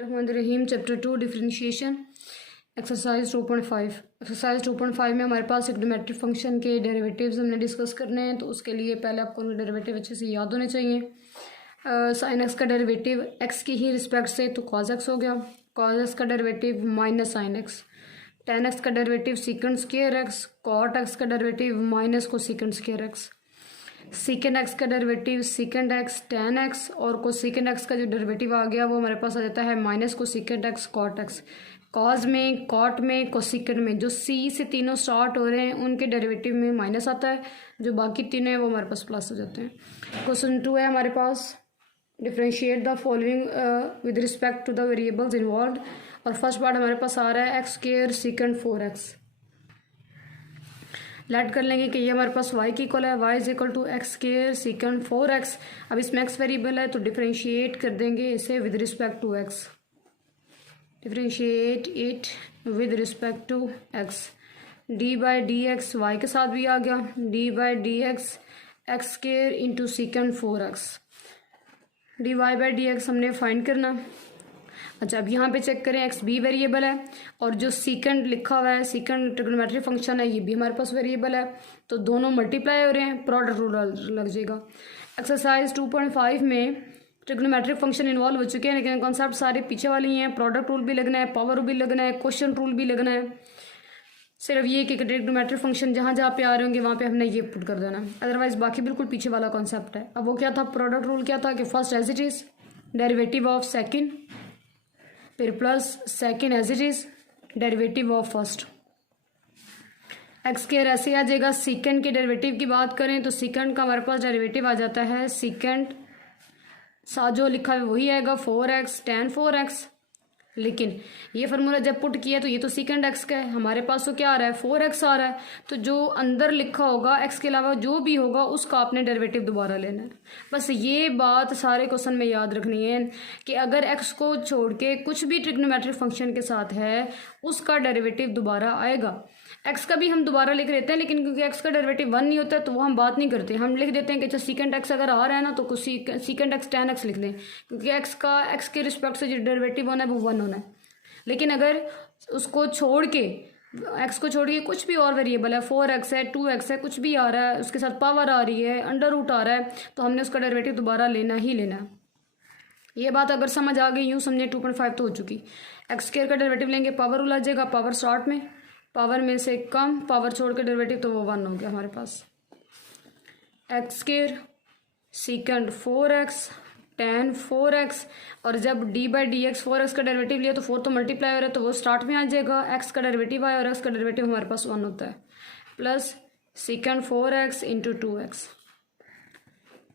रहीम chapter 2 differentiation exercise 2.5। Exercise 2.5 में हमारे पास trigonometric function के डेरिवेटिव्स हमने डिस्कस करने हैं। तो उसके लिए पहले आपको उनके डेरिवेटिव अच्छे से याद होने चाहिए। साइन एक्स का डेरिवेटिव एक्स की ही रिस्पेक्ट से तो कॉज एक्स हो गया, कॉज एक्स का derivative minus sine x, tan x का derivative secant square x, cot x का derivative minus cosecant square x, secant x का derivative secant x tan x, और को सीकेंड एक्स का जो derivative आ गया वो हमारे पास आ जाता है minus cosecant x cot x. Cos में, कॉट में, कोसिकेंड में जो सी से तीनों स्टार्ट हो रहे हैं उनके डेरिवेटिव में माइनस आता है, जो बाकी तीनों हैं वो हमारे पास प्लस हो जाते हैं। क्वेश्चन 2 है हमारे पास, differentiate the following with respect to the variables involve. और फर्स्ट पार्ट हमारे पास आ रहा है x square secant 4x। Late कर लेंगे कि ये हमारे पास y की इक्वल है, y is equal to x square secant 4x। अब इसमें x वेरिएबल है तो डिफ्रेंशिएट कर देंगे इसे with respect to x, differentiate it with respect to x। D by D x y के साथ भी आ गया, d by D x x square into secant 4x। D Y by D x हमने फाइंड करना। अच्छा, अब यहाँ पे चेक करें, एक्स बी वेरिएबल है और जो सीकेंड लिखा हुआ है, सीकेंड ट्रिग्नोमेट्रिक फंक्शन है, ये भी हमारे पास वेरिएबल है, तो दोनों मल्टीप्लाई हो रहे हैं, प्रोडक्ट रूल लग जाएगा। एक्सरसाइज 2.5 में ट्रिग्नोमेट्रिक फंक्शन इन्वॉल्व हो चुके हैं, लेकिन कॉन्सेप्ट सारे पीछे वाले ही हैं। प्रोडक्ट रूल भी लगना है, पावर रूल भी लगना है, क्वेश्चन रूल भी लगना है। सिर्फ ये कि ट्रिग्नोमेट्रिक फंक्शन जहाँ जहाँ पे आ रहे होंगे वहाँ पे हमने ये पुट कर देना है, अदरवाइज बाकी बिल्कुल पीछे वाला कॉन्सेप्ट है। अब वो क्या था, प्रोडक्ट रूल क्या था कि first as it is derivative of second, फिर plus second as it is derivative of first. X square ऐसे आ जाएगा। सीकेंड के डेरिवेटिव की बात करें तो सीकेंड का हमारे पास डेरिवेटिव आ जाता है सीकेंड सा जो लिखा है वही आएगा 4x tan 4x। लेकिन ये फार्मूला जब पुट किया तो ये तो सीकेंड एक्स का है, हमारे पास तो क्या आ रहा है 4x आ रहा है, तो जो अंदर लिखा होगा एक्स के अलावा जो भी होगा उसका आपने डेरिवेटिव दोबारा लेना है। बस ये बात सारे क्वेश्चन में याद रखनी है कि अगर एक्स को छोड़ के कुछ भी ट्रिग्नोमेट्रिक फंक्शन के साथ है उसका डेरिवेटिव दोबारा आएगा। एक्स का भी हम दोबारा लिख लेते हैं, लेकिन क्योंकि एक्स का डेरिवेटिव 1 नहीं होता है तो वो हम बात नहीं करते, हम लिख देते हैं कि अच्छा सीकेंड एक्स अगर आ रहा है ना तो कुछ सीकेंड एक्स tan x लिख दें, क्योंकि एक्स के रिस्पेक्ट से जो डेरिवेटिव होना है वो 1 होना है। लेकिन अगर उसको छोड़ के, एक्स को छोड़ के कुछ भी और वेरिएबल है, 4x है, 2x है, कुछ भी आ रहा है, उसके साथ पावर आ रही है, अंडर रूट आ रहा है, तो हमने उसका डेरिवेटिव दोबारा लेना ही लेना है। ये बात अगर समझ आ गई, यूँ समझे 2.5 तो हो चुकी। एक्स स्क्वायर का डेरिवेटिव लेंगे, पावर रूल आ जाएगा, पावर स्टार्ट में, पावर में से कम, पावर छोड़ के डेरिवेटिव तो वो 1 हो गया हमारे पास। X square secant 4x tan 4x, और जब d by D x 4x का डेरिवेटिव लिया तो 4 तो मल्टीप्लाई हो रहा है तो वो स्टार्ट में आ जाएगा। x का डेरिवेटिव आया और x का डेरिवेटिव हमारे पास 1 होता है, plus सीकेंड 4x into 2x।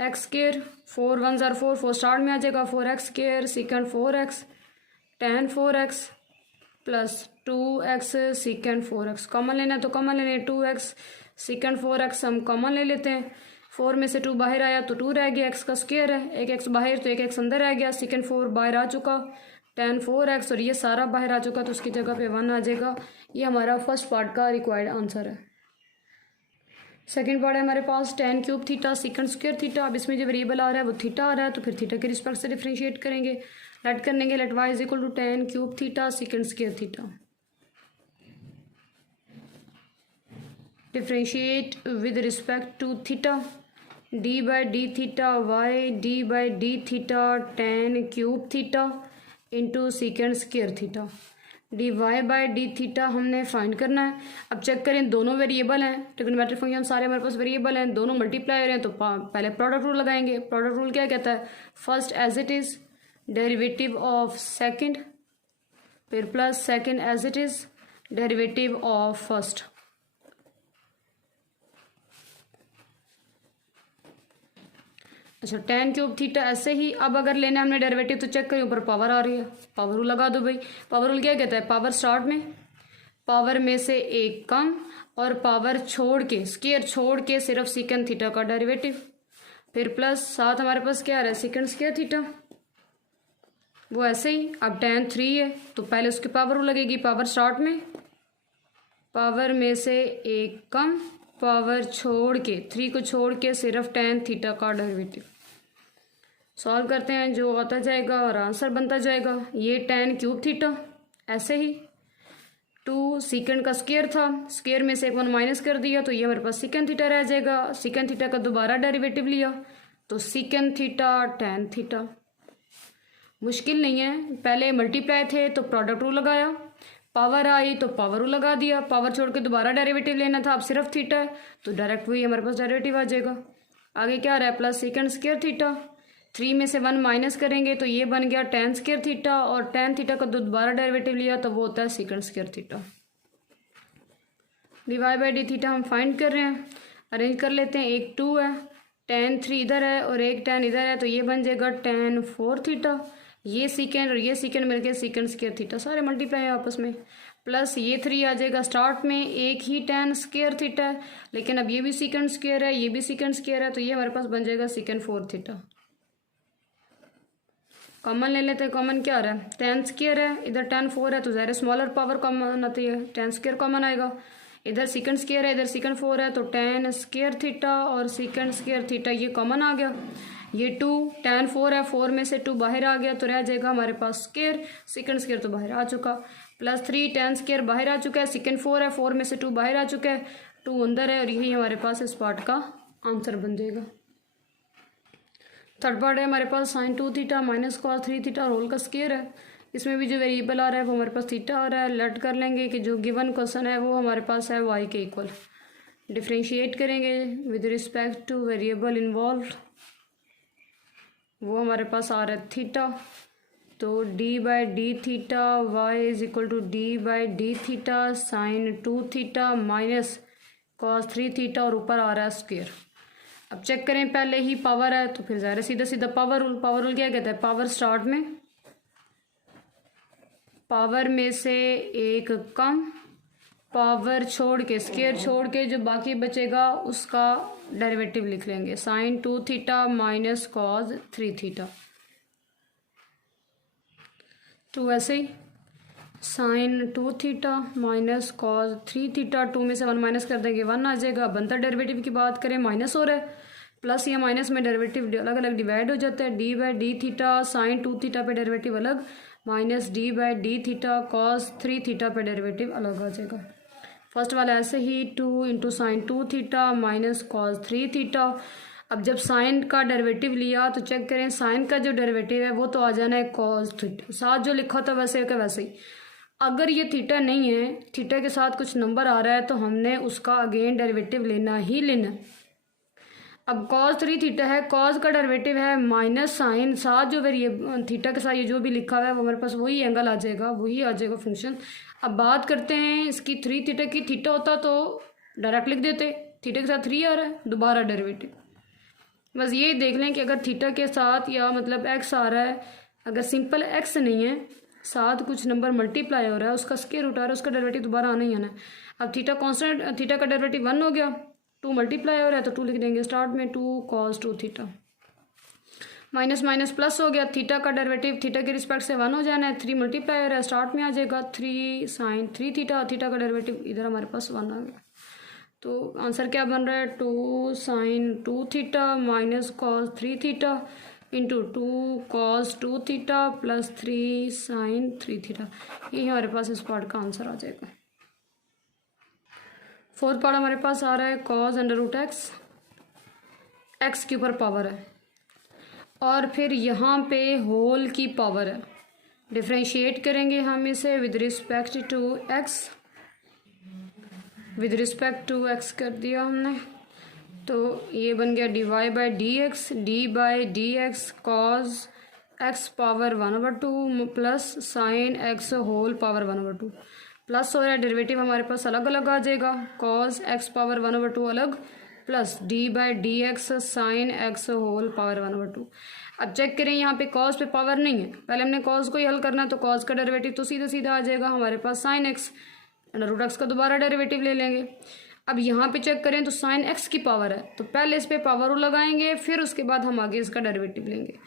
X square 4 1 ज़ार 4, 4 स्टार्ट में आ जाएगा, 4x square secant 4x tan 4x plus 2x सीकेंड 4x। Common लेना है तो कॉमन लेना है, 2x सीकेंड 4x हम कॉमन ले लेते हैं, 4 में से 2 बाहर आया तो 2 रह गया, x का स्क्वायर है, एक x बाहर तो एक x अंदर आ गया, सीकेंड 4 बाहर आ चुका, tan 4x, और ये सारा बाहर आ चुका तो उसकी जगह पे 1 आ जाएगा। ये हमारा फर्स्ट पार्ट का रिक्वायर्ड आंसर है। सेकंड पार्ट है हमारे पास tan cube theta secant square theta. अब इसमें जो वेरिएबल आ रहा है वो थीटा आ रहा है, तो फिर थीटा के रिस्पेक्ट से डिफ्रेंशिएट करेंगे, लेट कर लेंगे, let y is equal to tan cube theta secant square theta, differentiate with respect to theta, d by d theta y, d by d theta tan cube theta into secant square theta, d Y by d theta हमने find करना है। अब check करें, दोनों variable हैं, trigonometric function सारे हमारे पास variable हैं, दोनों मल्टीप्लाई हो रहे हैं, तो पहले प्रोडक्ट रूल लगाएंगे। प्रोडक्ट रूल क्या कहता है, first as it is derivative of second, फिर plus second as it is derivative of first. अच्छा, tan क्यूब थीटा ऐसे ही। अब अगर लेना हमने डेरिवेटिव तो चेक करें, ऊपर पावर आ रही है, पावर रूल लगा दो भाई। पावर रूल क्या कहता है, पावर स्टार्ट में, पावर में से एक कम, और पावर छोड़ के, स्क्वायर छोड़ के सिर्फ सीकेंड थीटा का डेरिवेटिव, फिर प्लस साथ हमारे पास क्या आ रहा है सीकेंड स्क्वायर थीटा, वो ऐसे ही। अब tan 3 है तो पहले उसकी पावर रूल लगेगी, पावर स्टार्ट में, पावर में से एक कम, पावर छोड़ के 3 को छोड़ के सिर्फ tan थीटा का डेरिवेटिव, सॉल्व करते हैं, जो आता जाएगा और आंसर बनता जाएगा। ये tan क्यूब थीटा, ऐसे ही 2 सीकेंड का स्क्वायर था, स्क्वायर में से 1 माइनस कर दिया तो ये हमारे पास सीकेंड थीटा रह जाएगा। सीकेंड थीटा का दोबारा डेरिवेटिव लिया तो सीकेंड थीटा tan थीटा। मुश्किल नहीं है, पहले मल्टीप्लाई थे तो प्रोडक्ट रूल लगाया, पावर आई तो पावर रूल लगा दिया, पावर छोड़ के दोबारा डेरिवेटिव लेना था, अब सिर्फ थीटा है तो डायरेक्ट वही हमारे पास डेरिवेटिव आ जाएगा। आगे क्या आ रहा है, प्लस सीकेंड स्क्वायर थीटा, 3 में से 1 माइनस करेंगे तो ये बन गया tan स्क्वायर थीटा, और tan थीटा का दोबारा डेरिवेटिव लिया तो वो होता है सीकेंड square theta. Divide by d theta हम फाइंड कर रहे हैं, अरेंज कर लेते हैं। एक 2 है, tan 3 इधर है और एक tan इधर है तो ये बन जाएगा tan 4 थीटा। ये सीकेंड और ये सीकेंड मिलके सीकेंड स्क्वायर थीटा, सारे मल्टीप्लाई है आपस में, प्लस ये 3 आ जाएगा। स्टार्ट में एक ही tan स्क्वायर थीटा है, लेकिन अब ये भी सीकेंड स्क्वायर है, ये भी सीकेंड स्क्वायर है तो ये हमारे पास बन जाएगा सीकेंड 4 थीटा। कॉमन ले लेते हैं, कॉमन क्या आ रहा है, tan स्क्वायर है, इधर tan 4 है तो ज़ाहिर स्मॉलर पावर कॉमन आती है, tan स्क्वायर कॉमन आएगा। इधर सीकेंड स्क्वायर है, इधर सीकेंड 4 है तो tan स्क्वायर थीटा और सीकेंड स्क्वायर थीटा ये कॉमन आ गया। ये 2 tan 4 है, 4 में से 2 बाहर आ गया तो रह जाएगा हमारे पास स्क्वायर, सीकेंड स्क्वायर तो बाहर आ चुका, प्लस 3 tan स्क्वायर बाहर आ चुका है, सीकेंड 4 है, 4 में से 2 बाहर आ चुका है, 2 अंदर है और यही हमारे पास इस पार्ट का आंसर बन जाएगा। थर्ड पार्ट है हमारे पास sin 2 theta minus cos 3 theta whole का स्क्वायर है। इसमें भी जो वेरिएबल आ रहा है वो हमारे पास थीटा आ रहा है। लेट कर लेंगे कि जो गिवन क्वेश्चन है वो हमारे पास है y के इक्वल। डिफ्रेंशिएट करेंगे with respect to variable involve, वो हमारे पास आ रहा है थीटा, तो d by d theta y is equal to d by d theta sin 2 theta minus cos 3 theta और ऊपर आ रहा है स्क्वायर। अब चेक करें, पहले ही पावर है तो फिर ज़ाहिर सीधा सीधा पावर रूल। पावर रूल क्या कहता है, पावर स्टार्ट में पावर में से एक कम, पावर छोड़ के स्क्वायर छोड़ के जो बाकी बचेगा उसका डेरिवेटिव लिख लेंगे, sin 2 theta minus cos 3 theta. तो वैसे ही sin 2 theta minus cos 3 theta, 2 में से 1 माइनस कर देंगे 1 आ जाएगा। बनता डेरिवेटिव की बात करें माइनस हो रहा है, प्लस या माइनस में डेरिवेटिव अलग अलग डिवाइड हो जाता है। D by d theta sin 2 theta पे डेरिवेटिव अलग, minus D by d theta cos 3 theta पे डेरिवेटिव अलग आ जाएगा। फर्स्ट वाला ऐसे ही 2 into sine 2 theta minus cos 3 theta. अब जब साइन का डेरिवेटिव लिया तो चेक करें, साइन का जो डेरिवेटिव है वो तो आ जाना है cos थीटा, साथ जो लिखा था वैसे का वैसे ही। अगर ये थीटा नहीं है, थीटा के साथ कुछ नंबर आ रहा है तो हमने उसका अगेन डेरिवेटिव लेना ही लेना है। अब cos 3 थीटा है, cos का डेरिवेटिव है माइनस साइन, साथ जो वेरिएबल थीटा के साथ ये जो भी लिखा हुआ है वो हमारे पास वही एंगल आ जाएगा, वही आ जाएगा फंक्शन। अब बात करते हैं इसकी 3 थीटा की, थीटा होता तो डायरेक्ट लिख देते, थीटा के साथ 3 आ रहा है, दोबारा डेरिवेटिव। बस ये देख लें कि अगर थीटा के साथ या मतलब x आ रहा है, अगर सिंपल x नहीं है, साथ कुछ नंबर मल्टीप्लाई हो रहा है, उसका स्क्वायर रूट आ रहा है, उसका डेरिवेटिव दोबारा आना ही आना है। अब थीटा कांस्टेंट, थीटा का डेरिवेटिव 1 हो गया, 2 मल्टीप्लाई हो रहा है तो 2 लिख देंगे स्टार्ट में, 2 cos 2 theta minus minus plus हो गया। थीटा का डेरिवेटिव थीटा के रिस्पेक्ट से 1 हो जाना है, 3 मल्टीप्लाई हो रहा है स्टार्ट में आ जाएगा 3 sin 3 थीटा, थीटा का डेरिवेटिव इधर हमारे पास 1 आ गया। तो आंसर क्या बन रहा है, 2 sin 2 theta minus cos 3 theta into 2 cos 2 theta plus 3 sin 3 theta. ये हमारे पास इस पार्ट का आंसर आ जाएगा। फोर्थ पार्ट हमारे पास आ रहा है cos under root x, x के ऊपर पावर है और फिर यहाँ पे होल की पावर है। डिफ्रेंशिएट करेंगे हम इसे with respect to x, with respect to x कर दिया हमने, तो ये बन गया d Y by D x, d by D x cos x power 1/2 plus sine x whole power 1/2। Plus हो रहा है, डेरिवेटिव हमारे पास अलग अलग आ जाएगा, कॉज एक्स पावर 1/2 अलग, plus d by D x sine x whole power 1/2। अब check करें, यहाँ पे कॉज पे पावर नहीं है, पहले हमने कॉज को ही हल करना है, तो कॉज का डेरिवेटिव तो सीधा सीधा आ जाएगा हमारे पास sine x, under root x का दोबारा डेरिवेटिव ले लेंगे। अब यहाँ पे चेक करें तो साइन एक्स की पावर है, तो पहले इस पे पावर लगाएंगे, फिर उसके बाद हम आगे इसका डेरिवेटिव लेंगे।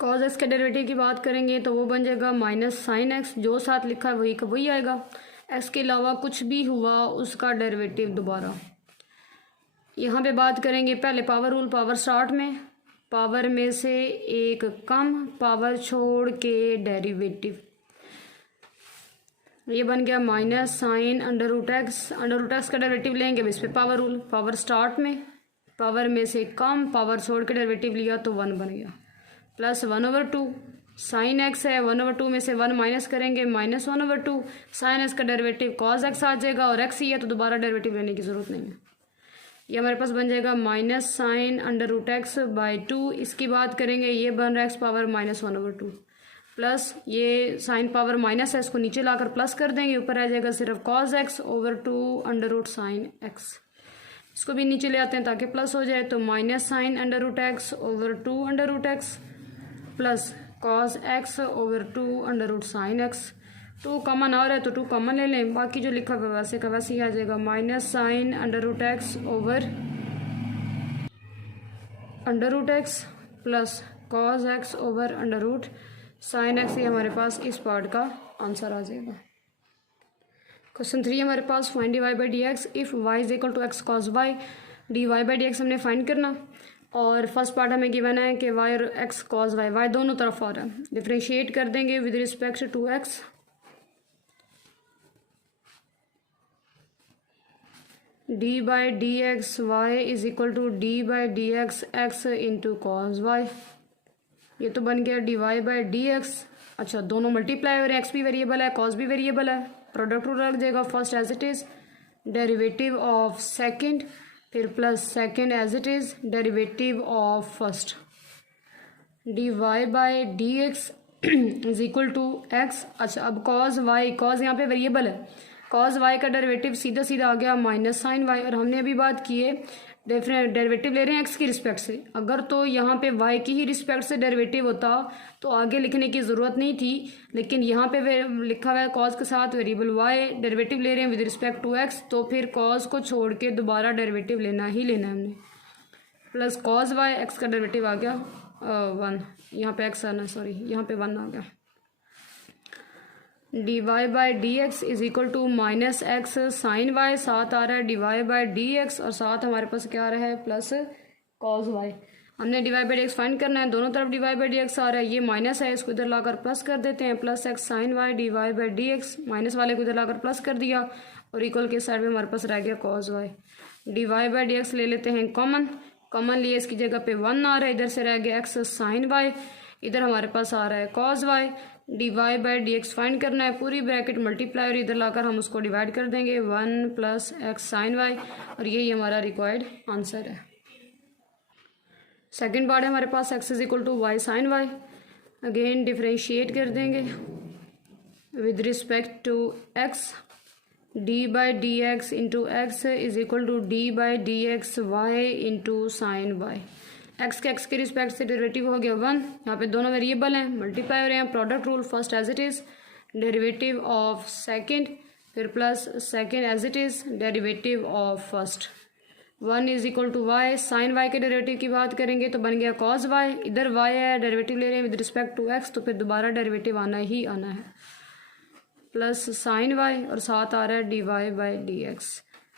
कॉज एक्स के डेरिवेटिव की बात करेंगे तो वो बन जाएगा माइनस साइन एक्स, जो साथ लिखा है वही का वही आएगा, एक्स के अलावा कुछ भी हुआ उसका डेरिवेटिव दोबारा। यहाँ पे बात करेंगे पहले पावर रूल, पावर स्टार्ट में, पावर में से एक कम, पावर छोड़ के डेरिवेटिव, ये बन गया minus sine under root x. Under root x का डेरिवेटिव लेंगे अब इस पे पावर रूल, पावर स्टार्ट में पावर में से कम, पावर छोड़ के डेरिवेटिव लिया तो 1 बन गया, प्लस 1/2 साइन एक्स है, 1/2 में से 1 माइनस करेंगे, माइनस 1/2 साइन एक्स का डेरिवेटिव कॉस एक्स आ जाएगा, और एक्स ही है तो दोबारा डेरिवेटिव लेने की ज़रूरत नहीं है। ये हमारे पास बन जाएगा minus sine under root x by 2। इसकी बात करेंगे, ये बन रहा है एक्स पावर माइनस 1/2, प्लस ये साइन पावर माइनस है, इसको नीचे लाकर प्लस कर देंगे, ऊपर आ जाएगा सिर्फ cos x over 2 under root sine x. इसको भी नीचे ले आते हैं ताकि प्लस हो जाए, तो minus sine under root x over 2 under root x plus cos x over 2 under root sine x. 2 common आ रहा है तो 2 कॉमन ले लें, बाकी जो लिखा हुआ वैसे का वैसे ही आ जाएगा, minus sine under root x over under root x plus cos x over under root sine x. ये हमारे पास इस पार्ट का आंसर आ जाएगा। क्वेश्चन 3 हमारे पास find d Y by D x if y is equal to x cos y. D Y by D x हमने find करना, और फर्स्ट पार्ट हमें गिवन है कि वाई और एक्स कॉस वाई, वाई दोनों तरफ आ रहा है, डिफ्रेंशिएट कर देंगे with respect to x. D by D x y is equal to d by D x x into cos y. ये तो बन गया d Y by D x. अच्छा, दोनों मल्टीप्लाई हो रहे हैं, एक्स भी वेरिएबल है कॉस भी वेरिएबल है, प्रोडक्ट रूल रख देगा first as it is, derivative of second, फिर plus second as it is, derivative of first. D Y by D x is equal to X. अच्छा, अब कॉस वाई, कॉस यहाँ पे variable है, cos Y का derivative सीधा सीधा आ गया माइनस साइन वाई, और हमने अभी बात की है डेरिवेटिव ले रहे हैं एक्स की रिस्पेक्ट से, अगर तो यहाँ पे वाई की ही रिस्पेक्ट से डेरिवेटिव होता तो आगे लिखने की ज़रूरत नहीं थी, लेकिन यहाँ पे लिखा हुआ है कॉस के साथ वेरिएबल वाई, डेरिवेटिव ले रहे हैं विद रिस्पेक्ट टू एक्स, तो फिर कॉस को छोड़ के दोबारा डेरिवेटिव लेना ही लेना है हमने, प्लस कॉस वाई, एक्स का डेरिवेटिव आ गया 1, यहाँ पे एक्स आना, सॉरी यहाँ पे 1 आ गया। D Y by D x is equal to minus x sine y, साथ आ रहा है d Y by D x, और साथ हमारे पास क्या आ रहा है प्लस कॉस वाई। हमने d Y by D x find करना है, दोनों तरफ d Y by D x आ रहा है, ये माइनस है इसको इधर लाकर प्लस कर देते हैं, plus x sine y d Y by D x, minus वाले को इधर लाकर प्लस कर दिया, और इक्वल के साइड में हमारे पास रह गया cos y. D Y by D x ले लेते हैं कॉमन, कॉमन लिए इसकी जगह पे 1 आ रहा है, इधर से रह गया एक्स साइन वाई, इधर हमारे पास आ रहा है cos y. D Y by D x find करना है, पूरी ब्रैकेट मल्टीप्लाई और इधर लाकर हम उसको डिवाइड कर देंगे 1 प्लस एक्स साइन वाई, और यही हमारा रिक्वायर्ड आंसर है। सेकंड पार्ट है हमारे पास x is equal to y sine y, again differentiate कर देंगे with respect to x, d by D x into x is equal to d by D x y into sine y. X के respect से derivative हो गया 1, यहाँ पे दोनों variable हैं, मल्टीप्लाई हो रहे हैं, product rule first as it is, derivative of second, फिर plus second as it is, derivative of first. 1 is equal to y, sine y के डेरिवेटिव की बात करेंगे तो बन गया कॉस वाई, इधर वाई है, डेरिवेटिव ले रहे हैं विद रिस्पेक्ट टू एक्स, तो फिर दोबारा डेरिवेटिव आना ही आना है, प्लस साइन वाई, और साथ आ रहा है d Y by D x.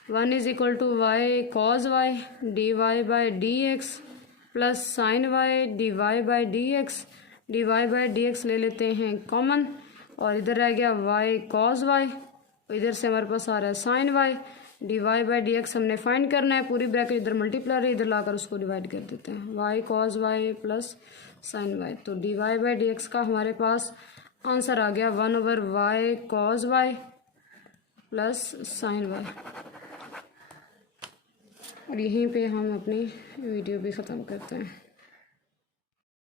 1 is equal to y cos y d Y by D x plus sine y d Y by D x, d Y by D x ले लेते हैं common, और इधर रह गया वाई कॉस वाई, इधर से हमारे पास आ रहा है sine y. D Y by D x हमने फाइंड करना है, पूरी ब्रैकेट इधर मल्टीप्लाई इधर लाकर उसको डिवाइड कर देते हैं, y cos y plus sine y, तो d Y by D x का हमारे पास आंसर आ गया 1 over y cos y plus sine y. और यहीं पे हम अपनी वीडियो भी ख़त्म करते हैं।